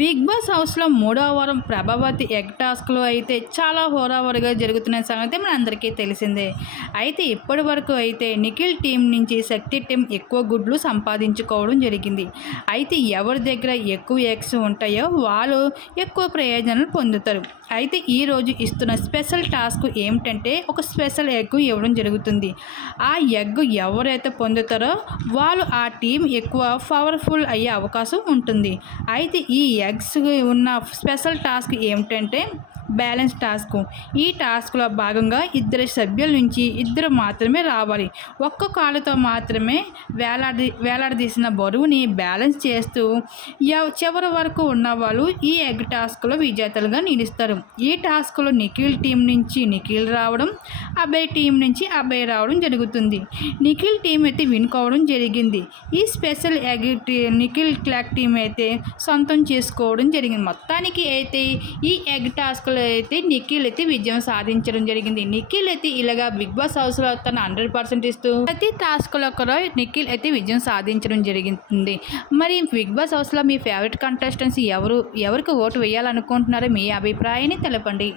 Big boss హౌస్లో మూడో వారం ప్రభావతి ఎగ్ టాస్క్లో అయితే చాలా హోరావరిగా జరుగుతున్న సంగతి మన అందరికీ తెలిసిందే. అయితే ఇప్పటి వరకు అయితే నిఖిల్ టీం నుంచి శక్తి టీం ఎక్కువ గుడ్లు సంపాదించుకోవడం జరిగింది. అయితే ఎవరి దగ్గర ఎక్కువ ఎగ్స్ ఉంటాయో వాళ్ళు ఎక్కువ ప్రయోజనాలు పొందుతారు. అయితే ఈరోజు ఇస్తున్న స్పెషల్ టాస్క్ ఏమిటంటే ఒక స్పెషల్ ఎగ్ ఇవ్వడం జరుగుతుంది. ఆ ఎగ్ ఎవరైతే పొందుతారో వాళ్ళు ఆ టీం ఎక్కువ పవర్ఫుల్ అయ్యే అవకాశం ఉంటుంది. అయితే ఈ ఎగ్ ఎగ్స్ ఉన్న స్పెషల్ టాస్క్ ఏమిటంటే బ్యాలెన్స్ టాస్క్. ఈ టాస్క్లో భాగంగా ఇద్దరు సభ్యుల నుంచి ఇద్దరు మాత్రమే రావాలి. ఒక్క కాలుతో మాత్రమే వేలాడి వేలాడదీసిన బరువుని బ్యాలెన్స్ చేస్తూ చివరి వరకు ఉన్న వాళ్ళు ఈ ఎగ్ టాస్క్లో విజేతలుగా నిలుస్తారు. ఈ టాస్క్లో నిఖిల్ టీం నుంచి నిఖిల్ రావడం అభయ్ టీం నుంచి అభయ్ రావడం జరుగుతుంది. నిఖిల్ టీం అయితే విన్ కావడం జరిగింది. ఈ స్పెషల్ ఎగ్ టీ- నిఖిల్ క్లాక్ టీం అయితే సొంతం చేసుకోవడం జరిగింది. మొత్తానికి అయితే ఈ ఎగ్ టాస్క్లో అయితే నిఖిల్ అయితే విజయం సాధించడం జరిగింది. నిఖిల్ అయితే ఇలాగా బిగ్ బాస్ హౌస్లో తన హండ్రెడ్ పర్సెంట్ ఇస్తూ ప్రతి టాస్క్లో కూడా నిఖిల్ అయితే విజయం సాధించడం జరిగింది. మరి బిగ్ బాస్ హౌస్లో మీ ఫేవరెట్ కంటెస్టెంట్స్ ఎవరు ఎవరికి ఓటు వేయాలనుకుంటున్నారో మీ అభిప్రాయాన్ని తెలపండి.